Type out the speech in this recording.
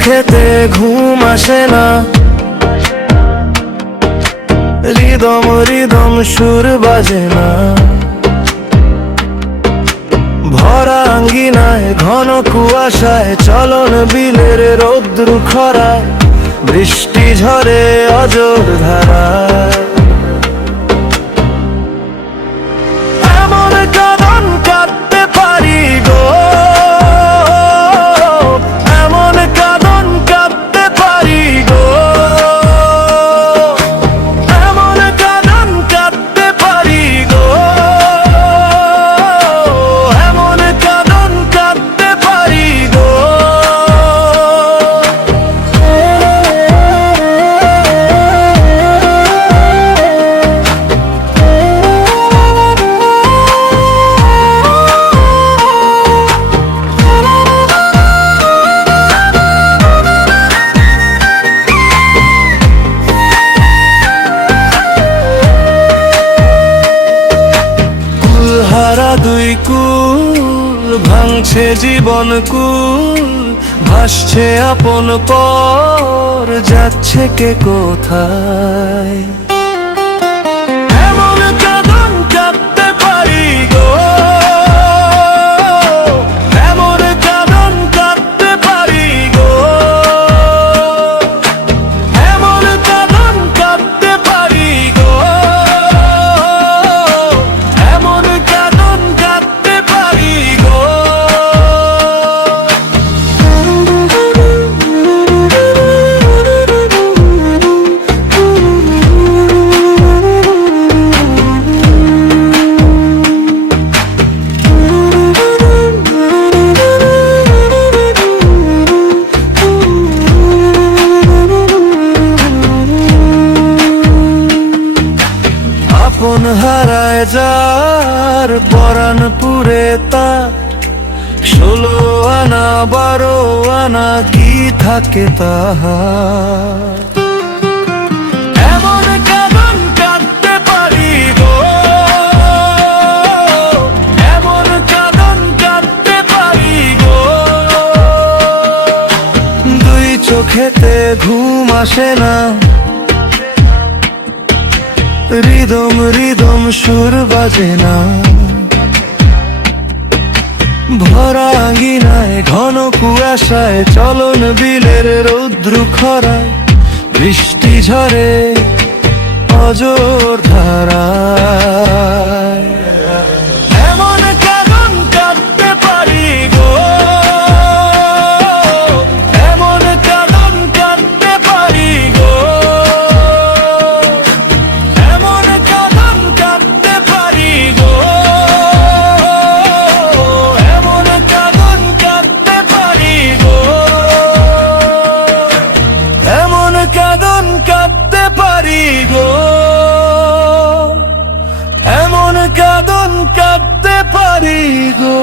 চোখেতে ঘুম আসে না, রিদম রিদম সুর বাজে না। ভরা আঙ্গিনায় ঘন কুয়াশায়, চলন বিলের রৌদ্র খরায়, বৃষ্টি ঝরে অজর ধারায়। এমন কাঁদন কাঁদতে পারি গো, এমন কাঁদন কাঁদতে পারি গো, এমন কাঁদন কাঁদতে পারি গো, এমন কাঁদন কাঁদতে পারি গো। হারা দুই কুল ভাঙছে জীবন কুল, ভাসছে আপন পর, যাচ্ছে কে কোথায়। এমন কাঁদন কাঁদতে পারি গো, এমন কাঁদন কাঁদতে পারি গো, এমন কাঁদন কাঁদতে পারি গো, এমন কাঁদন কাঁদতে পারি গো। আপন হারায় যার পরাণ পুরে তা, 16 আনা 12 আনা কি থাকে তাহার। এমন কাঁদন কাঁদতে পারি গো, এমন কাঁদন কাঁদতে পারি গো। দুই চোখেতে ঘুম আসে না, রিদম রিদম সুর বাজে না। ভরা আঙ্গিনায় ঘন কুয়াশায়, চলন বিলের রৌদ্র খরায়, বৃষ্টি ঝরে অজর ধারায়। এমন কাঁদন কাঁদতে পারি গো, এমন কাঁদন কাঁদতে পারি গো, এমন কাঁদন কাঁদতে পারি গো, এমন কাঁদন কাঁদতে পারি গো, এমন কাঁদন কাঁদতে পারি গো, এমন কাঁদন কাঁদতে পারি গো।